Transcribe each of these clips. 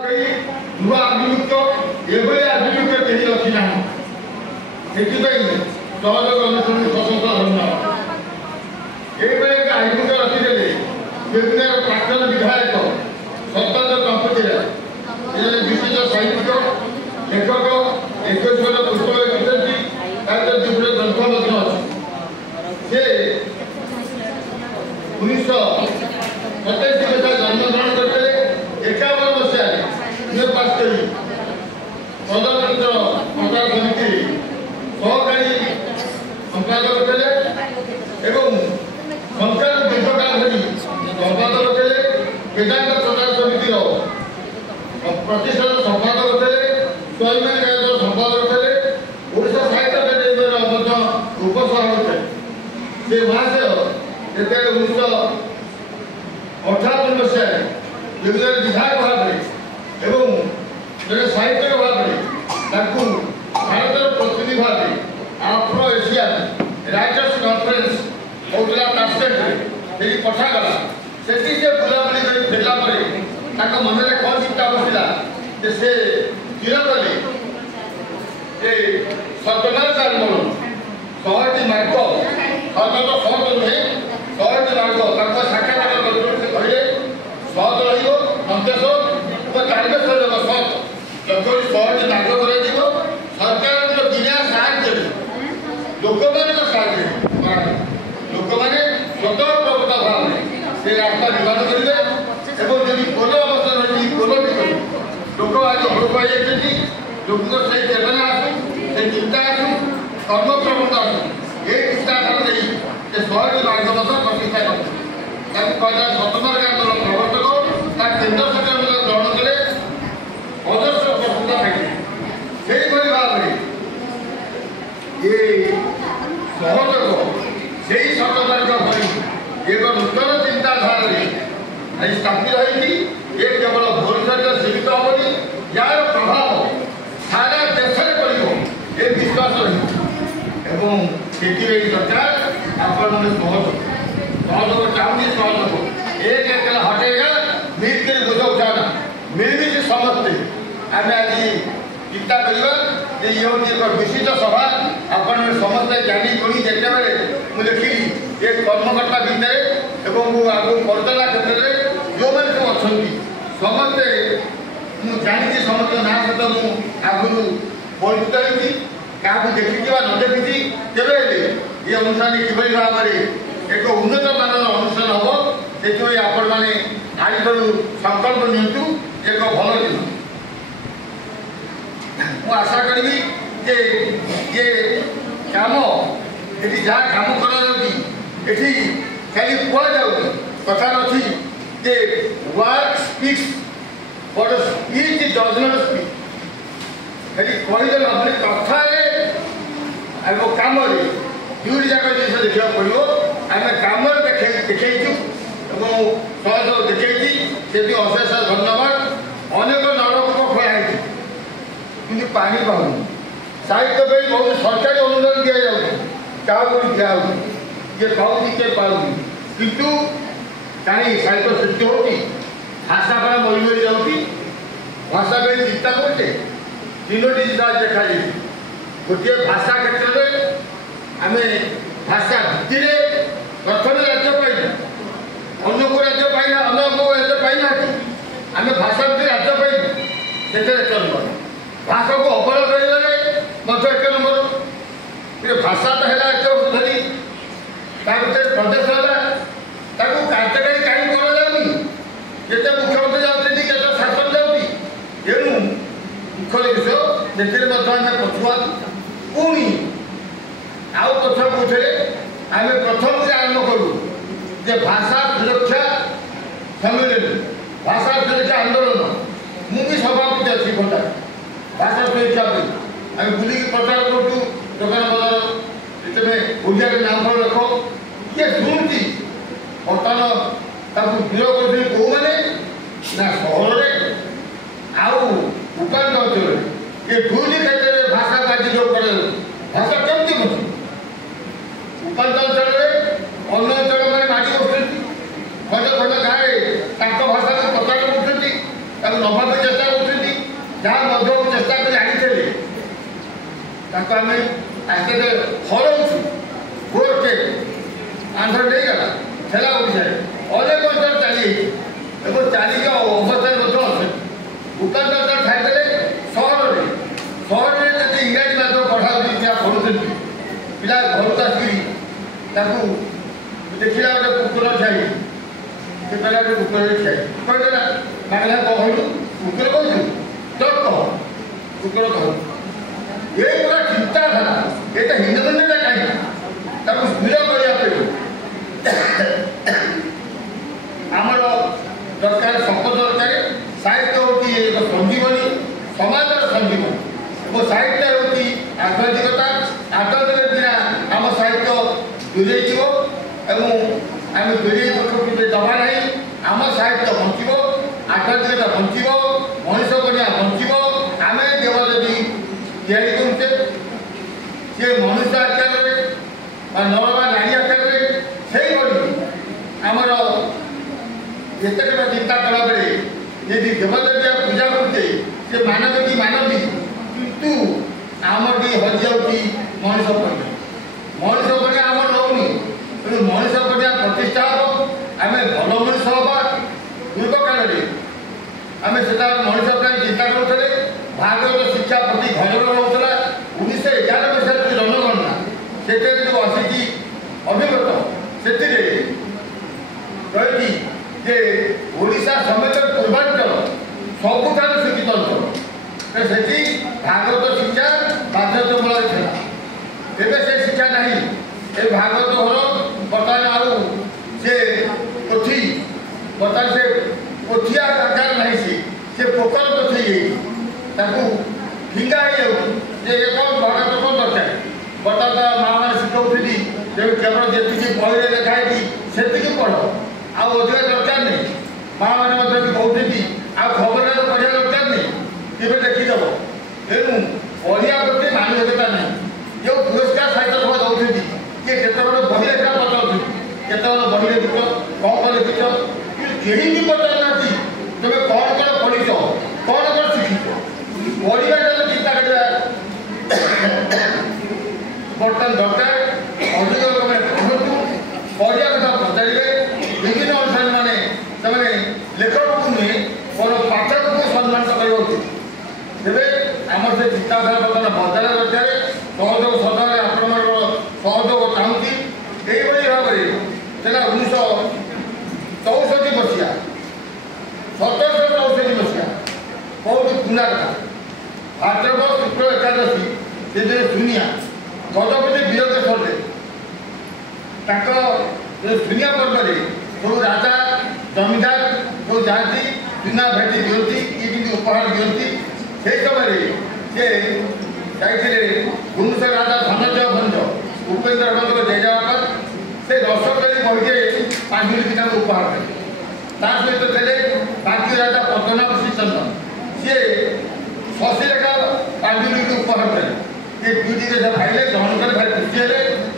ନୂଆ ଆଭିମୁଖ୍ୟ ଏଭଳି ଆଭିମୁଖ୍ୟ କେହି ରଖିନାହିଁ। ସେଥିପାଇଁ ସହଯୋଗ ଅନୁଷ୍ଠାନ ସ୍ୱତନ୍ତ୍ର ଧନ୍ୟବାଦ। ଏଇଭଳି ଏକ ଆଭିମୁଖ୍ୟ ରଖିଦେଲେ ବିଭିନ୍ନ ପ୍ରାକ୍ତନ ବିଧାୟକ ସ୍ୱତନ୍ତ୍ର କମ୍ପିଟିରେ ଜଣେ ବିଶିଷ୍ଟ ସାହିତ୍ୟିକ ଲେଖକ 21 ବର୍ଷ ପୁସ୍ତକ ଲେଖିଛନ୍ତି। ତାର ଦୁଇଟି ଗ୍ରନ୍ଥ ମଧ୍ୟ ଅଛି। ସେ 1927 ମସିହା ଜନ୍ମଗ୍ରହଣ କରିଥିଲେ। 51 ମସିହାରେ ପାସ୍ କରି ପ୍ରଜାତନ୍ତ୍ର ସଂସ୍କାର ସମିତି ସହକାରୀ ସମ୍ପାଦକ ଥିଲେ ଏବଂ ସଂସ୍କାର ଦୀର୍ଘକାଳ ଧରି ସମ୍ପାଦକ ଥିଲେ। ବେଦାନ୍ତ ପ୍ରଚାର ସମିତିର ପ୍ରତିଷ୍ଠାନ ସମ୍ପାଦକ ଥିଲେ। ସ୍ୱାଭିମାନ କାଗଜର ସମ୍ପାଦକ ଥିଲେ। ଓଡ଼ିଶା ସାହିତ୍ୟ ଏକାଡେମୀର ମଧ୍ୟ ଉପସଭାପତି ଥିଲେ। ସେ ମହାଶୟ ଯେତେବେଳେ 1958 ମସିହାରେ ବିଭିନ୍ନ ବିଧାୟକ ଭାବରେ ଏବଂ ଜଣେ ସାହିତ୍ୟିକ ଭାବରେ ତାଙ୍କୁ ଭାରତର ପ୍ରତିନିଧି ଭାବେ ଆଫ୍ରୋ ଏସିଆନ୍ ରାଇଟର୍ସ କନଫରେନ୍ସ ହେଉଥିଲା ତାସ୍କେଣ୍ଟରେ, ସେଠି ପଠାଗଲା। ସେଠି ସେ ବୁଲାବୁଲି କରି ଫେରିଲା ପରେ ତାଙ୍କ ମନରେ କ'ଣ ଚିନ୍ତା ବସିଲା ଯେ ସେ ସ୍ଥିର କଲେ ଯେ ସତ୍ୟନାରାୟଣ ଆନ୍ଦୋଳନ 100ଟି ମାର୍ଗ ସର୍ବତ ସହଜ ନୁହେଁ, 100ଟି ମାର୍ଗ ତାଙ୍କ ସାକ୍ଷାତକାର କରିବାକୁ ସେ କହିଲେ ସହଜ ରହିବ ସନ୍ଦେଶ ଚାରିବେଶ ସହଜ ଯଥୋଡ଼ି 100ଟି ମାର୍ଗ କରାଯିବ। ସରକାରଙ୍କ ବିନା ସାହାଯ୍ୟରେ ଲୋକମାନଙ୍କ ସାହାଯ୍ୟରେ ଲୋକମାନେ ସ୍ୱତଃପ୍ରବୃତ୍ତ ଭାବରେ ସେ ରାସ୍ତା ନିର୍ମାଣ କରିବେ ଏବଂ ଯଦି ପୋଲ ଅବସ୍ଥା ରହିଛି ପୋଲ ବି କରିବେ। ଲୋକ ଆଜି ହଳୁକ ହେଇଯାଇଛନ୍ତି। ଲୋକଙ୍କ ସେଇ ଚେତନା ଆସୁ, ସେ ଚିନ୍ତା ଆସୁ, କର୍ମପ୍ରବୃତ୍ତ ଆସୁ। ଏଇ ଚିନ୍ତାଧାରା ନେଇ ସେ 100ଟି ମାର୍ଗ ମଧ୍ୟ ପ୍ରତିଷ୍ଠା କରିଥିଲେ। ତାକୁ କହିଲା ସତ୍ୟନାରାୟଣ ଆନ୍ଦୋଳନ ପ୍ରବର୍ତ୍ତକ। ତା କେନ୍ଦ୍ର ସରକାର ମଧ୍ୟ ଗ୍ରହଣ କଲେ। ଅଦର୍ଶ ପ୍ରସ୍ତୁତ থাকে। সেইভাবে ভাবে ଏ ସହଯୋଗ ସେଇ ସତର୍କ ଭଳି ଏକ ନୂତନ ଚିନ୍ତାଧାରାରେ ଆଜି ସ୍ଥାପିତ ହୋଇଛି। ଏ କେବଳ ଭୁବନେଶ୍ୱରରେ ସୀମିତ ହେବନି, ଯାହାର ପ୍ରଭାବ ସାରା ଦେଶରେ ପଡ଼ିବ ଏ ବିଶ୍ୱାସ ରହିଛି। ଏବଂ ସେଥିପାଇଁ ଦରକାର ଆପଣମାନେ ସହଯୋଗ ଚାହୁଁଛି। ସହଯୋଗ ଏକ ଏକଲା ହଟେଇଗା ମିଳିକରି ବୁଝ ଉଠାନା ମିଳିମିଶି ସମସ୍ତେ ଆମେ ଆଜି ଚିନ୍ତା କରିବା ଯେ ଇଏ ହେଉଛି ଏକ ବିଶିଷ୍ଟ ସଭା। ଆପଣମାନେ ସମସ୍ତେ ଜାଣି ଶୁଣି ଯେତେବେଳେ ମୁଁ ଦେଖିଲି ଏ କର୍ମକର୍ତ୍ତା ଭିତରେ ଏବଂ ମୁଁ ଆଗକୁ ପରିଚାଳନା କ୍ଷେତ୍ରରେ ଯେଉଁମାନେ ସବୁ ଅଛନ୍ତି ସମସ୍ତେ ମୁଁ ଜାଣିଛି। ସମସ୍ତ ନାଁ ସହିତ ମୁଁ ଆଗରୁ ପରିଚିତ ହେଇଛି। କାହାକୁ ଦେଖିଛି ବା ନ ଦେଖିଛି କେବେ ହେଲେ ଏ ଅନୁଷ୍ଠାନ କିଭଳି ଭାବରେ ଏକ ଉନ୍ନତ ମାନର ଅନୁଷ୍ଠାନ ହେବ, ସେଥିପାଇଁ ଆପଣମାନେ ଆଜିଠାରୁ ସଂକଳ୍ପ ନିଅନ୍ତୁ ଏକ ଭଲ ଦିନ। ମୁଁ ଆଶା କରିବି ଯେ ଇଏ କାମ ଏଠି ଯାହା କାମ କରାଯାଉଛି ଏଠି ଖାଲି କୁହାଯାଉଛି। କଥାରେ ଅଛି ଯେ work speaks but speech does not speak. ଖାଲି କହିଲେ ନହେଲେ କଥାରେ ଆଉ କାମରେ ଦୁଇଟି ଯାକ ଜିନିଷ ଦେଖିବାକୁ ପଡ଼ିବ। ଆମେ କାମରେ ଦେଖେଇଛୁ ଏବଂ ସହଯୋଗ ଦେଖେଇଛି, ସେଠି ଅଶେଷ ଧନ୍ୟବାଦ। ଅନେକ ନଳକୂପ ଖୋଳା ହେଇଛି କିନ୍ତୁ ପାଣି ପାଉନି। ସାହିତ୍ୟ ପାଇଁ ବହୁତ ସରକାରୀ ଅନୁଦାନ ଦିଆଯାଉଛି, କାହାକୁ ଦିଆହେଉଛି, କିଏ ପାଉଛି କିଏ ପାଉନି। କିନ୍ତୁ କାହିଁ ସାହିତ୍ୟ ସୃଷ୍ଟି ହେଉଛି? ଭାଷା କ'ଣ ମରି ମରି ଯାଉଛି? ଭାଷା ପାଇଁ ଚିନ୍ତା କରୁଛେ। 3ଟି ଜିନିଷ ଦେଖାଯାଇଛି। ଗୋଟିଏ ଭାଷା କ୍ଷେତ୍ରରେ ଆମେ ଭାଷା ଭିତ୍ତିରେ ପ୍ରଥମେ ରାଜ୍ୟ ପାଇଛୁ, ଅନ୍ୟ କେଉଁ ରାଜ୍ୟ ପାଇନା, ଅନ୍ୟ କେଉଁ ରାଜ୍ୟ ପାଇନାହାନ୍ତି। ଆମେ ଭାଷା ଭିତ୍ତିରେ ରାଜ୍ୟ ପାଇଛୁ, ସେଥିରେ 1 ନମ୍ବର। ଭାଷାକୁ ଅବହେଳା କରିବାରେ ମଧ୍ୟ 1 ନମ୍ବର। ଭାଷା ତ ହେଲା 1 ବର୍ଷ ଧରି, ତା ଭିତରେ ପ୍ରଦେଶ ହେଲା, ତାକୁ କାର୍ଯ୍ୟକାରୀ କାହିଁକି କରାଯାଉନି? କେତେ ମୁଖ୍ୟମନ୍ତ୍ରୀ ଯାଉଛନ୍ତି, କେତେ ଶାସନ ଯାଉଛି। ଏଣୁ ଦୁଃଖର ବିଷୟ, ସେଥିରେ ମଧ୍ୟ ଆମେ ପଛୁଆ। ପୁଣି ଆଉ ପଛକୁ ଉଠେ ଆମେ ପ୍ରଥମରୁ ଆରମ୍ଭ କରୁ ଯେ ଭାଷା ସୁରକ୍ଷା ସମ୍ମିଳନୀ, ଭାଷା ସୁରକ୍ଷା ଆନ୍ଦୋଳନ। ମୁଁ ବି ସଭାପତି ଅଛି ଘଣ୍ଟା ଭାଷା ସୁରକ୍ଷା ପାଇଁ। ଆମେ ବୁଲିକି ପ୍ରଚାର କରୁଛୁ ଦୋକାନ ବଜାର, ଯେତେବେଳେ ଓଡ଼ିଆରେ ନାମ ରଖ। କିଏ ଶୁଣୁଛି? ବର୍ତ୍ତମାନ ତାକୁ ଦୂର କରୁଛନ୍ତି କେଉଁମାନେ ନା ସହରରେ ଆଉ ଉପାନ୍ତ ଅଞ୍ଚଳରେ। ଏ ଦୁଇଟି କ୍ଷେତ୍ରରେ ଭାଷା କାର୍ଯ୍ୟ ଯୋଗ କରାଯାଉଛି। ଭାଷା କେମିତି ବଞ୍ଚୁ? ଉପାନ୍ତ ଅଞ୍ଚଳରେ ଅନ୍ୟ ଅଞ୍ଚଳମାନେ ମାଡ଼ି ବସୁଛନ୍ତି। ଖଣ୍ଡ ଖଣ୍ଡ ଗାଁରେ ତାଙ୍କ ଭାଷାକୁ ପ୍ରଚାର କରୁଛନ୍ତି, ତାକୁ ନବା ପାଇଁ ଚେଷ୍ଟା जहाँ मध्य चेष्टा कर आनी आम आस्ते हरऊ कोर्ट के आंध्र नहीं गला छेला ओडिशा अनेक अंचल चली चलिक अवस्था भूतान छाड़दे सहर में जब इंग्राजी माध्यम पढ़ा पढ़ुं पिला घर आसिक देखला गोटे कुकुर छाई से कहला कुकुर छाई कहला मागला कहलु कुकुर कहलु तब कह कुकुर कह ये पूरा चिंताधारा ये हिंदू मंदिर कहीं स्थिर करने दरकार शपथ दरकार साहित्य हूँ एक संजीवनी समाज संजीवनी और साहित्य हूँ आध्यात्मिकता आध्यात्मिक बिना आम साहित्य दूरे आम दूरे दबा ना आम साहित्य बंचो आध्यात्मिकता बंचो मनीष कन्या बंचो आम देवदेवी या करुचे सी मनुष्य आकार नर नारी आकार से आमर जितेटा चिंता कला बेले यदि देवदेवी पूजा करते से मानवी मानवी किंतु आमर भी हजि जाऊँगी मनीष कन्या मनीष कन्या आम रही तेणु मनीष कन्या प्रतिष्ठा हम आम भल मनीष हवा पूर्व काल आम से मनीष चिंता करुले भागवत शिक्षा प्रति घर रोला 1911 मसीह जो जनगणना से जो आसी अभिगत से रही जे ओडिशा समेत पूर्वांचल सबुठ शिक्षित अंचल से भागवत शिक्षा बाध्यतामूलक था एवं से शिक्षा नहीं ये भागवत घर बर्तमान आउ से पोथी बर्तमान से पोथिया आकार नहीं से पोकर पोथी फिंगा ये कौन भागवत कौन दरकार बर्तमान माँ मैंने शिखाऊली केवल जी बही लिखाई से पढ़ आउ अधिक दरकार नहीं माँ मैंने कहते आ खबर पढ़ा दरकार नहीं केवल देखीदेव तेणु पढ़ा प्रति मानसिकता नहीं जो पुरस्कार साहित्य सभा दौरान किए केत बही लेखा पचार केत बही लिख कौन लिखिच कहीं भी पचार ना तुम कौन कौन पढ़ीच कौन कौन शिखिच पढ़ा चिंता कर बर्तमान दरकार अधिक लोक पढ़ु पढ़ा कथा पचारे विभिन्न अनुष्ठान मैंने लेखक को नुहे कौन पाठक को सम्मान करवा उचित तेज आम से चिंताधारा बर्तमान बदल दरकार सहयोग सदन आपण सहयोग चाहूँगी यही भाव में सेटा 1964 मसीहा 1764 मसीहा बहुत पुना कथा भाद्रव शुक्ल एकादशी से जो सुनिया गजपति वीरकेश्वर सुनिया पर्व सब राजा जमीदार जो जाती सुना भेटी दिखती किए उपहार दिखती से समय से जाते भुवनेश्वर राजा धनंजय भंज उपेन्द्र भंज जयजाबाद से रसकली बही पांडुलिपि उपहार देते सहित थे बाकी राजा पद्मनाभ श्रीचंदन सी शशिरेखा पांडुलिपि उपहार देते ये दुईटी खाइले ग्रहण कर भाई खुशी है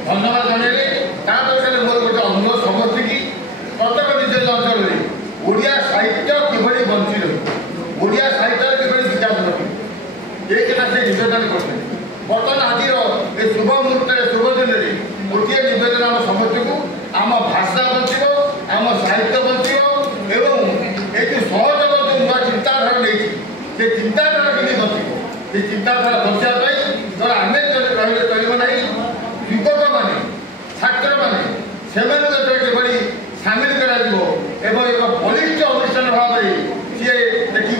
धन्यवाद जनइले तापर मोर गोटे अनुरोध समस्त की प्रत्येक निज अंचल में ओडिया साहित्य किभली बंची रही ओडिया साहित्य किभली विकास रही ये से निवेदन करते बर्तमान आज शुभ मुहूर्त शुभ दिन में गोटे निवेदन आम समस्त को आम भाषा बचो आम साहित्य बचो एवं ये जो सहयोग जो नुआ चिंताधारा नहीं से चिंताधारा कि बचो ये चिंताधारा बचाई तो आम रही चलो ना युवक मैंने छात्र मैंने से किभली सामिल कर एक बलिष्ठ अनुष्ठान भाव में सी देख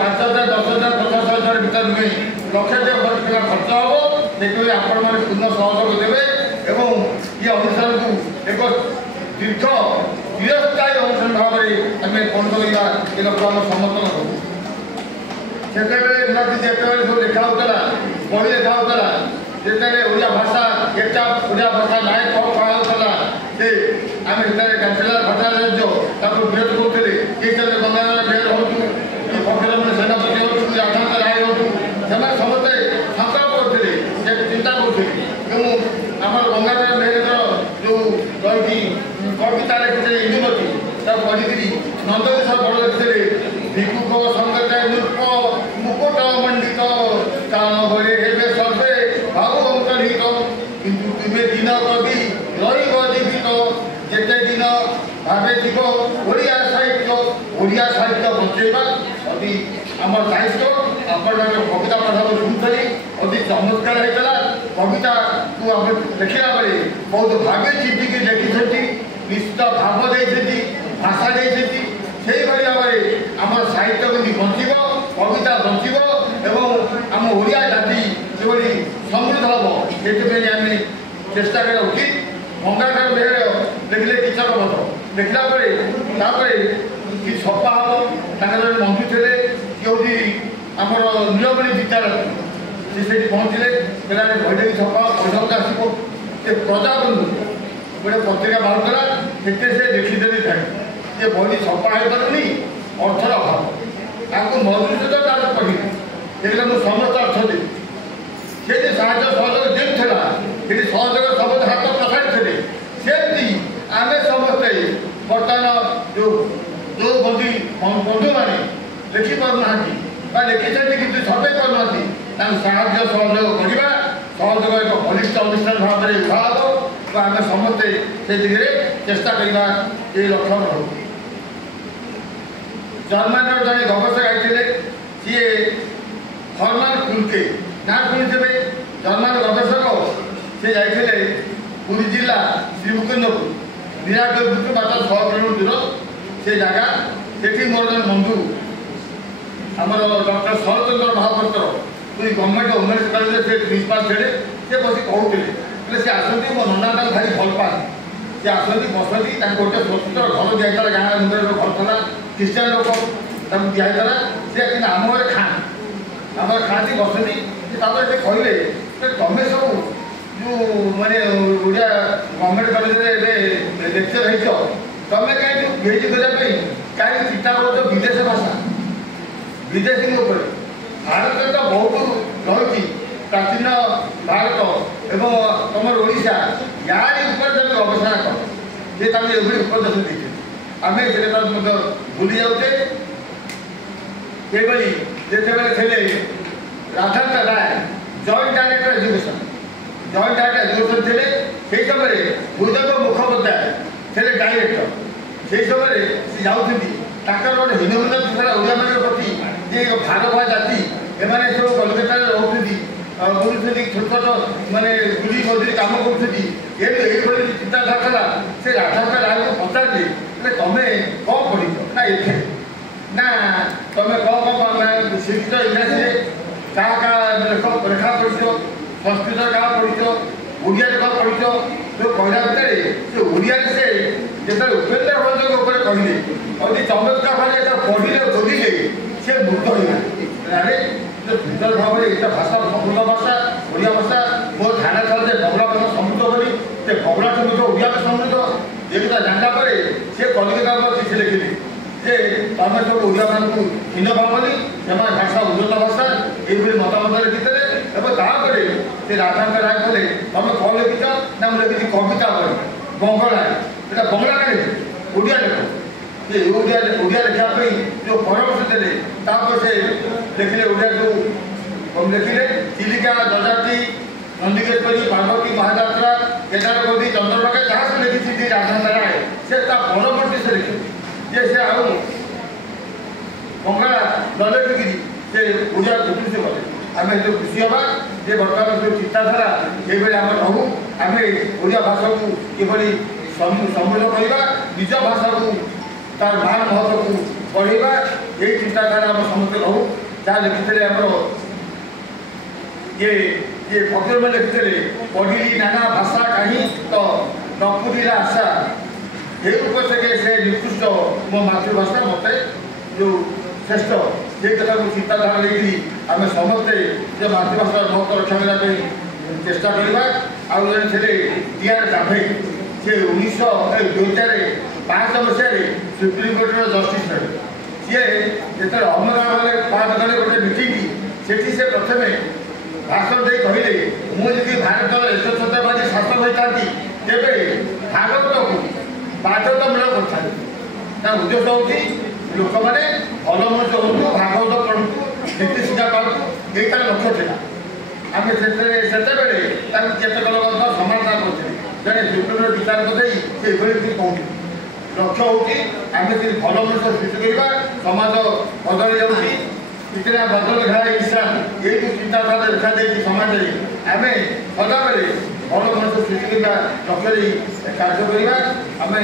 5,000 10,000 50,000 भर नुहे लक्ष खर्च हम देखिए आपण मैंने पूर्ण सहयोग देवे ये अनुष्ठान को एक दीर्घ चिरस्थायी अनुष्ठान भाव में आम कौन करवा ये लोग आम समर्थन करूँ से सब लिखा होता बही लिखा होता जिते ओडिया भाषा एटा ओडिया भाषा नाय कौन कहुला से आम कैंसलर भट्टाचार्य विरोध करते किए गंगाधर बेहर हो फकीरमोहन सेनापति हो राधाकांत राय हो समस्ते संकल्प करते चिंता करते आम गंगाधर बेहर जो रही कविता लिखते इंदुमती पढ़ी नंदकिशोर बड़ लिखते भिक्षुक संगठन मूर्ख मुकुट मंडित स्थान भले हेबे सर्वे भाव अंतर्हित किंतु तुमे दिन कवि रही जीवित जेते दिन भावे जीव ओडिया साहित्य बचेबा अति आम दायित्व आपण कविता पढ़ा शुणी अति चमत्कार होता कविता को आम देखला बेले बहुत भावे चिंतिकी देखी निश्चित भाव देती भाषा देती से भाव में आम साहित्य को बचब कविता बचब एवं आम ओडिया जाति से समृद्ध हम से आम चेष्टा करा उचित गंगाधर बेहर देखिले किचक पथ देखला कि छपा हम मंत्री थे कि आमर नीलमणि विद्यालय से पहुँचले बही छपा पैसा आसो से प्रजाबंधु गोटे पत्रिका बाहर कला से देखीदेवी ये बही छपा हो पारे अर्थर अभाव आपको मजूरी सहित तार पढ़ी देखिए मुझे समस्त अर्थ देवी से सहयोग जेम था ये सहयोग सब हाथ प्रसारी थे सेमती आम समस्ते बर्तमान जो जो बंधु मैंने लिखि पारना लिखी कि छपे करना साहय सहयोग करवा सहयोग एक बलिष्ठ अनुष्ठान भाव में उठाव तो आम समस्ते से दिगरे चेष्टा करवा ये लक्ष्य रहू जर्मान जड़े गवेषक आते सी हरमान कुल्के ना शुणी जर्मान गवेषक सी जाते पुरी जिला श्रीमुकुंदपुर नीराटपुर मात्र 6 किलोमीटर दूर से जगह से मोर जन बंधु आमर doctor Sharatchandra Mahapatra Puri government women's college से प्रिंसिपाल थे से बस कहते सी आसती मो नना भारी भल पाती सी आसती बसती गोटे स्वतंत्र घर दिखाई गाँव मुंडे घर था क्रिश्चियन लोक दिखाई सी आम घर खाती बसती कहले तुम्हें सब जो माने ओडिया गवर्नमेंट कॉलेज लेक्चर हो तुम्हें कहीं पीएचडी करने कहीं चिंता कर विदेश भाषा विदेशी भारत तो बहुत रही प्राचीन भारत एवं तुम ओडिशा यार जब गवेषणा कर ये उपदेश देते आम से भूली जाऊे जिते थे Radhakant Rai joint director education joint director education थे से समय भूदेव मुखोपाध्याय थे डायरेक्टर से समय सी जाऊँगी गोटे हीनमन्यता था ओडिया मान प्रति जे भारत जाति एम सब कलकता रोटी बुलूँ छोट छोट मानने गुली मजूरी कम कर चिंताधारा था से राधाकांत राय को पचारे तुम्हें कौन पढ़ी ना एथे ना तुम्हें कौन शिक्षित इंग्राजी क्या रेखा पढ़ी संस्कृत क्या पढ़ी ओडिया क्या पढ़ी जो कहला भितर से ओडिया से जो उपेन्द्र भंजक कहले और चमत्कार भाव पढ़े बोलिले से मुग्ध होगा अरे जो सुंदर भाव में ये भाषा समृद्ध भाषा ओडिया भाषा मो ध्यान था बंगला भाषा समृद्ध करी से बंगला समृद्ध ओडिया में समृद्ध ये जानला से कलिकता चिठी लिखिली जे तुम सब ओडिया मान हीन भावनी से भाषा उन्नत भाषा ये मतामत लिखिते से राधाकांत राय कले तुम कौन लिखिच ना मुझे लिखी कविता बंगला ये बंगला का लिख ओडिया लिख ये ओडिया लिखापी जो परामर्श देते से लिखिले ओडिया जो लिखिले चिलिका जजाति नंदिकेश्वरी पार्वती महायात्रा केदारगौरी चंद्रभागा जहाँ से लिखी राधाकांत राय से परवर्ती से लिखे जे से आउ बंगला नले लिखी से ओडिया खुशी कले आम जो खुशी हाँ जे बर्तमान जो चिंताधारा ये आम रहू आम ओडिया भाषा को किभली समृद्ध करवा निज भाषा को तार मान महत्व को बढ़ेगा यही चिंताधारा आम समस्त रहू जहाँ लिखिले आम ये फकीर में लिखिले पढ़ी नाना भाषा कहीं तो नपुरीला आशा ये उपसे से निकृष्ट मो मातृभाषा मत जो श्रेष्ठ से कथा को चिंताधारा लेकिन आम समस्ते जो मातृभाषा महत्व रक्षा करने चेष्टा करवा आउ जन थे टीआर डाभे से 2005 मसीह सुप्रीम कोर्टर जस्टिस सी जो अहमदाबाद पास गले गोटे मीटिंग से प्रथम भाषण दे कहले मुझे भारत एकछत्रवादी शासक होता तेरे भागवत को बाध्यतामूलक कर उद्देश्य हूँ लोक मैंने भल मनुष्य हूँ भागवत पढ़ू ନୀତି ଶିକ୍ଷା ପାଉଛୁ ଏଇଟା ଲକ୍ଷ୍ୟ ଥିଲା। ଆମେ ସେତେବେଳେ ତାକୁ କେତେକ ଲୋକ ସମାଲୋଚନା କରୁଥିଲେ ଜଣେ ସୁପ୍ରିମର ବିଚାରକ ଦେଇ ସେ ଏଭଳି କିଛି କହୁଥିଲେ। ଲକ୍ଷ୍ୟ ହେଉଛି ଆମେ ଯଦି ଭଲ ମଣିଷ ସୃଷ୍ଟି କରିବା ସମାଜ ବଦଳି ଯାଉଛି କିଛିଟା ବଦଳ ଘାଏ ଇଚ୍ଛା ଏଇ ଯେଉଁ ଚିନ୍ତାଧାରା ଦେଖାଯାଇଛି ସମାଜରେ ଆମେ ସଦାବେଳେ ଭଲ ମଣିଷ ସୃଷ୍ଟି କରିବା ଲକ୍ଷ୍ୟରେ କାର୍ଯ୍ୟ କରିବା। ଆମେ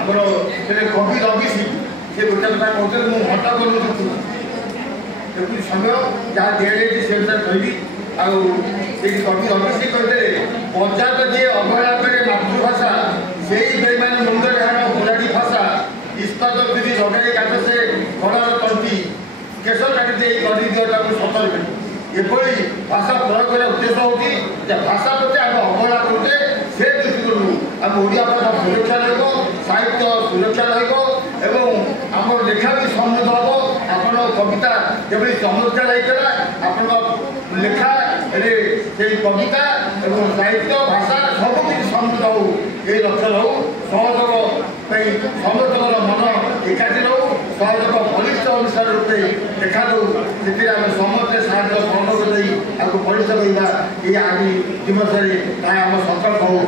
ଆମର ସେଠି କବି ରବି ସିଂ ସେ ଗୋଟେ କଥା କହୁଥିଲେ ମୁଁ ହଟ କରୁଛି ଦେଖୁଛି ସମୟ ଯାହା ଦିଆଯାଇଛି ସେ ବିଷୟରେ କହିବି। ଆଉ ସେଠି କବି ରବି ସିଂ କହିଥିଲେ ପଞ୍ଚାୟତ ଯିଏ ଅବହେଳା କରେ ମାତୃଭାଷା ସେଇ ବେଇମାନ ମୁଣ୍ଡରେ ହାଣ ବୁଲାଡ଼ି ଭାଷା ଇସ୍ପାତ ଯଦି ଲଗାଇ କାଟ ସେ ଘୋଡ଼ାର ତଣ୍ଟି କେଶ କାଟି ଦେଇ କରିଦିଅ ତାକୁ ସତର୍କ। ଏଭଳି ଭାଷା ପ୍ରୟୋଗ କରିବା ଉଦ୍ଦେଶ୍ୟ ହେଉଛି ଯେ ଭାଷା ପ୍ରତି ଆମେ ଅବହେଳା କରୁଛେ ସେ ଦୃଷ୍ଟିକୋଣରୁ ଆମ ଓଡ଼ିଆ ଭାଷା ସୁରକ୍ଷା ରହିବ, ସାହିତ୍ୟ ସୁରକ୍ଷା ରହିବ ଏବଂ ଆମର ଲେଖା ବି ସମୃଦ୍ଧ ହେବ। ଆପଣଙ୍କ କବିତା ଯେଭଳି ଚମତ୍କାର ହେଇଥିଲା ଆପଣଙ୍କ ଲେଖାରେ ସେଇ କବିତା ଏବଂ ସାହିତ୍ୟ ଭାଷା ସବୁକିଛି ସମୃଦ୍ଧ ହେଉ ଏହି ଲକ୍ଷ୍ୟ ରହୁ। ସହଯୋଗ ପାଇଁ ସମସ୍ତଙ୍କର ମନ ଏକାଠି ରହୁ, ସହଯୋଗ ବଳିଷ୍ଠ ଅନୁସାର ରୂପେ ଦେଖାଦେଉ। ସେଥିରେ ଆମେ ସମସ୍ତେ ସାହାଯ୍ୟ ସହଯୋଗ ଦେଇ ଆଗକୁ ବଳିଷ୍ଠ କରିବା। ଏହି ଆଜି ଦିବସରେ ତାହା ଆମ ସଂକଳ୍ପ ହେଉ।